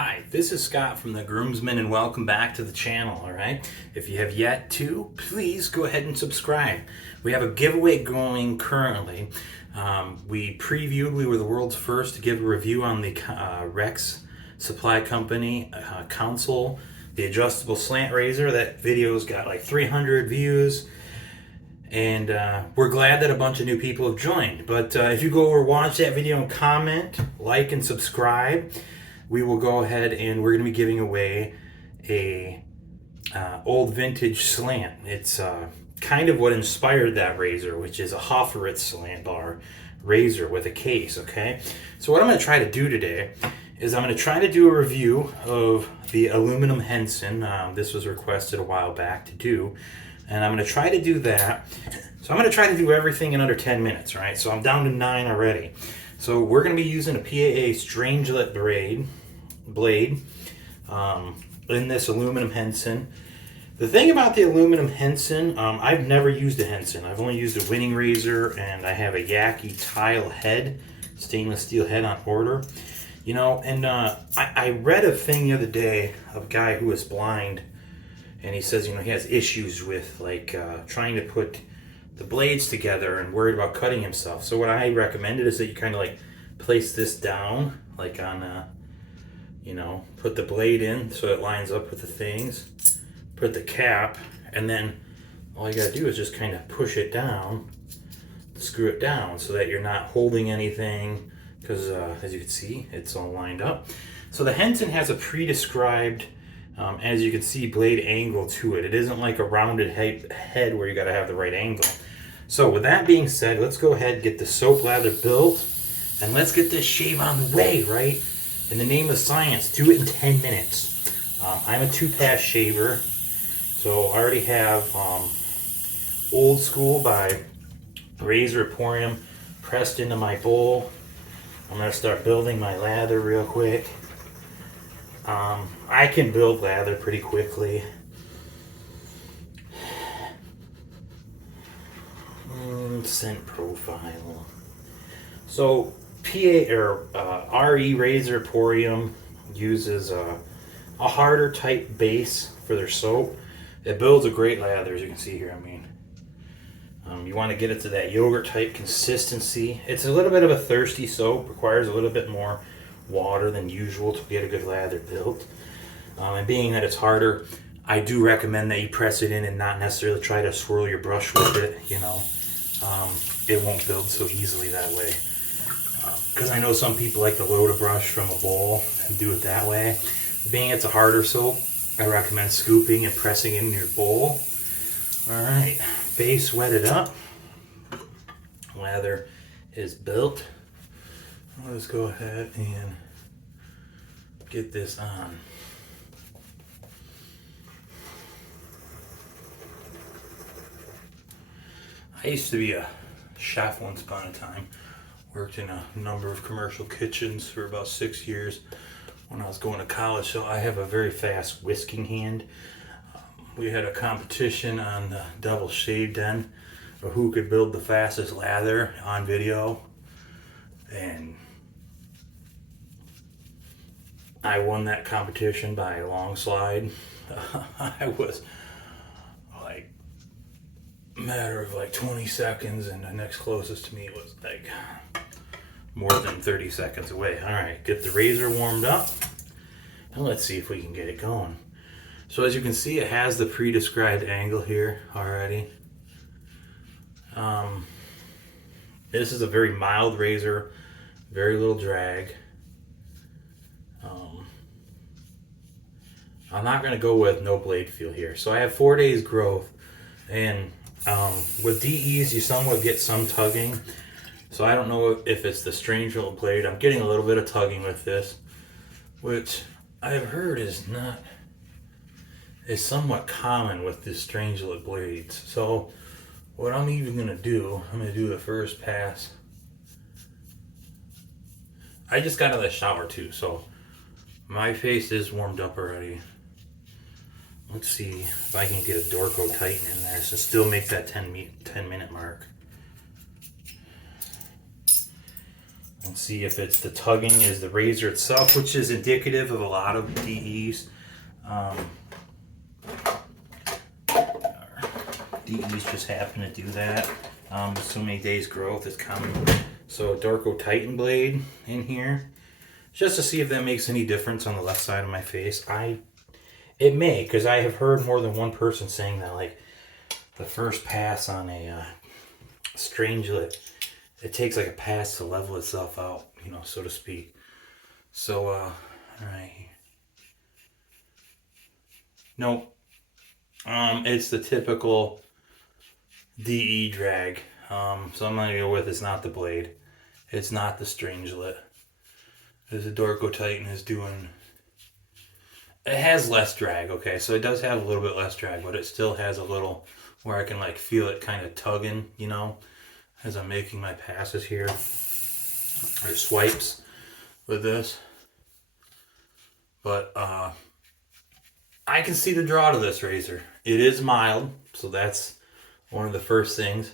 Hi, this is Scott from the Groomsmen and welcome back to the channel, alright? If you have yet to, please go ahead and subscribe. We have a giveaway going currently. We were the world's first to give a review on the Rex Supply Company console, the adjustable slant razor. That video's got like 300 views. And we're glad that a bunch of new people have joined. But if you go over, watch that video and comment, like, and subscribe, we will go ahead and we're going to be giving away a old vintage slant. It's kind of what inspired that razor, which is a Hofferitz slant bar razor with a case, okay? So what I'm going to try to do today is I'm going to try to do a review of the aluminum Henson. This was requested a while back to do. And I'm going to try to do that. So I'm going to try to do everything in under 10 minutes, right? So I'm down to 9 already. So we're going to be using a PAA Strangelet blade in this aluminum Henson. The thing about the aluminum Henson, I've never used a Henson. I've only used a winning razor, and I have a Yaki tile head, stainless steel head on order. You know, and I read a thing the other day of a guy who was blind, and he says, you know, he has issues with like trying to put the blades together and worried about cutting himself. So what I recommended is that you kind of like place this down, like on, you know, put the blade in so it lines up with the things, put the cap, and then all you gotta do is just kind of push it down, screw it down so that you're not holding anything, because as you can see, it's all lined up. So the Henson has a pre-described as you can see, blade angle to it. It isn't like a rounded head where you got to have the right angle. So with that being said, let's go ahead and get the soap lather built, and let's get this shave on the way, right? In the name of science, do it in 10 minutes. I'm a 2-pass shaver, so I already have Old School by Razor Emporium pressed into my bowl. I'm going to start building my lather real quick. I can build lather pretty quickly. Scent profile. So RE Razor Emporium uses a harder type base for their soap. It builds a great lather, as you can see here. I mean, you want to get it to that yogurt type consistency. It's a little bit of a thirsty soap, requires a little bit more water than usual to get a good lather built. And being that it's harder, I do recommend that you press it in and not necessarily try to swirl your brush with it, you know. It won't build so easily that way. Because I know some people like to load a brush from a bowl and do it that way. Being it's a harder soap, I recommend scooping and pressing in your bowl. Alright, base wetted up. Lather is built. Let's go ahead and get this on. I used to be a chef once upon a time. Worked in a number of commercial kitchens for about 6 years when I was going to college, so I have a very fast whisking hand. We had a competition on the Double Shave Den of who could build the fastest lather on video, and I won that competition by a long slide. I was like a matter of like 20 seconds, and the next closest to me was like more than 30 seconds away. All right, get the razor warmed up, and let's see if we can get it going. So as you can see, it has the pre-described angle here already. This is a very mild razor, very little drag. I'm not going to go with no blade feel here. So I have 4 days growth, and with DEs you somewhat get some tugging. So I don't know if it's the Strangelet blade. I'm getting a little bit of tugging with this, which I've heard is somewhat common with the Strangelet blades. So what I'm even going to do, I'm going to do the first pass. I just got out of the shower too, so my face is warmed up already. Let's see if I can get a Dorco Titan in there so still make that 10 minute mark. and see if it's the tugging is the razor itself, which is indicative of a lot of DEs. DEs just happen to do that. With so many days growth, it's common. So Darko Titan blade in here, just to see if that makes any difference on the left side of my face. It may, because I have heard more than one person saying that, like, the first pass on a Strangelet, it takes like a pass to level itself out, you know, so to speak. So, all right. Nope. It's the typical DE drag. So I'm gonna go with it's not the blade. It's not the Strangelet. As the Darko Titan is doing. It has less drag, okay, so it does have a little bit less drag, but it still has a little where I can like feel it kind of tugging, you know, as I'm making my passes here, or swipes with this. But I can see the draw to this razor. It is mild, so that's one of the first things.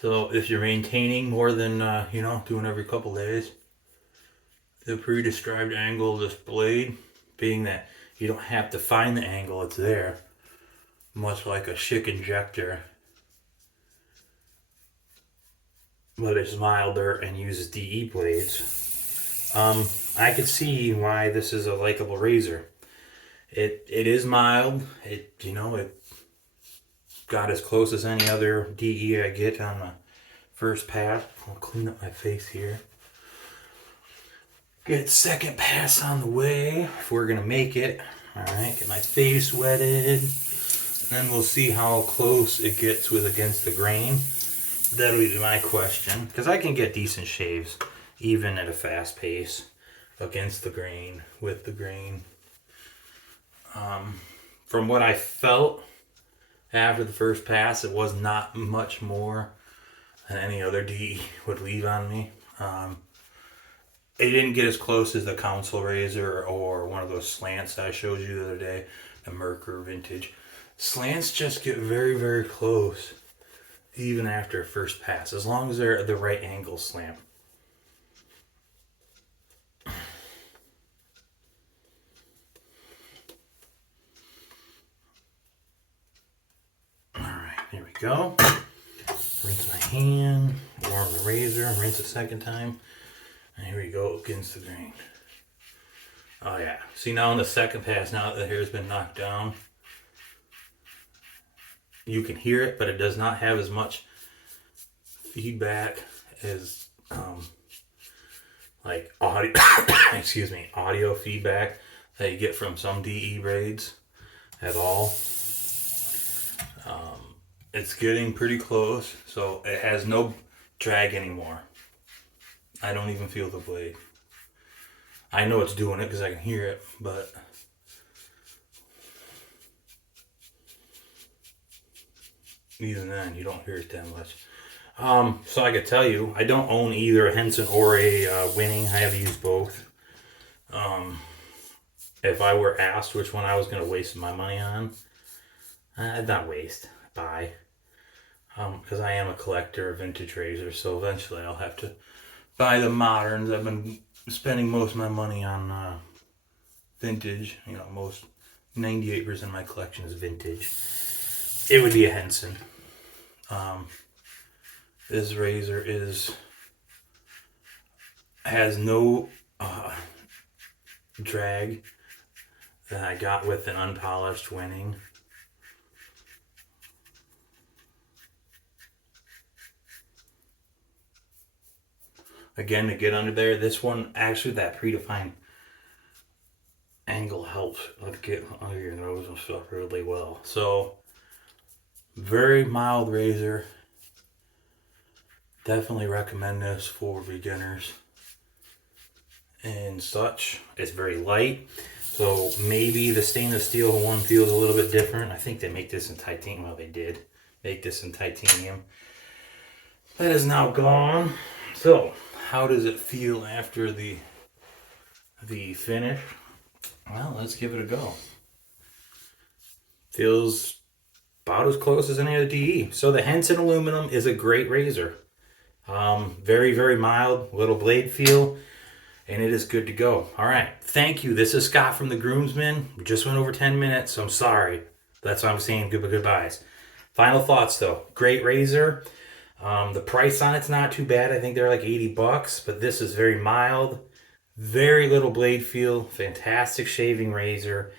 So if you're maintaining more than, you know, doing every couple days, the pre-described angle of this blade, being that you don't have to find the angle, it's there, much like a Schick injector, but it's milder and uses DE blades. I could see why this is a likable razor. It is mild. It got as close as any other DE I get on the first pass. I'll clean up my face here. Get second pass on the way if we're gonna make it. All right, get my face wetted. Then we'll see how close it gets with against the grain. That'll be my question, because I can get decent shaves even at a fast pace against the grain, with the grain. From what I felt after the first pass, it was not much more than any other DE would leave on me. It didn't get as close as the console razor or one of those slants that I showed you the other day, the Merkur vintage. Slants just get very, very close even after a first pass, as long as they're the right angle slant. Alright, here we go. Rinse my hand, warm the razor, rinse a second time. And here we go against the grain. Oh yeah. See, now on the second pass, now that the hair's been knocked down, you can hear it, but it does not have as much feedback as like audio audio feedback that you get from some DE braids at all. It's getting pretty close, so it has no drag anymore. I don't even feel the blade. I know it's doing it because I can hear it, but even then, you don't hear it that much. So I could tell you, I don't own either a Henson or a Winning. I have used both. If I were asked which one I was going to waste my money on, I'd not waste, buy. Because I am a collector of vintage razors, so eventually I'll have to buy the moderns. I've been spending most of my money on vintage. You know, most 98% of my collection is vintage. It would be a Henson. This razor has no drag that I got with an unpolished Winning. Again, to get under there, this one, actually that predefined angle helps get under your nose and stuff really well. So, very mild razor. Definitely recommend this for beginners and such. It's very light, so maybe the stainless steel one feels a little bit different. I think they make this in titanium. Well, they did make this in titanium. That is now gone. So, how does it feel after the finish? Well, let's give it a go. Feels about as close as any other DE. So the Henson aluminum is a great razor. Very, very mild, little blade feel, and it is good to go. All right, thank you. This is Scott from the Groomsmen. We just went over 10 minutes, so I'm sorry. That's why I'm saying goodbyes. Final thoughts though. Great razor. The price on it's not too bad. I think they're like $80, but this is very mild, very little blade feel, fantastic shaving razor.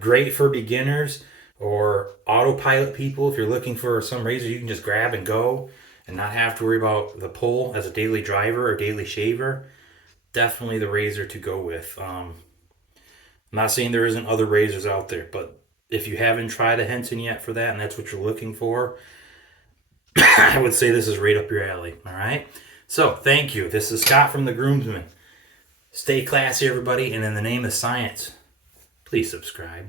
Great for beginners or autopilot people. If you're looking for some razor you can just grab and go and not have to worry about the pull as a daily driver or daily shaver, definitely the razor to go with. I'm not saying there isn't other razors out there, but if you haven't tried a Henson yet for that and that's what you're looking for, I would say this is right up your alley. All right. So thank you. This is Scott from the Groomsmen. Stay classy, everybody, and in the name of science, please subscribe.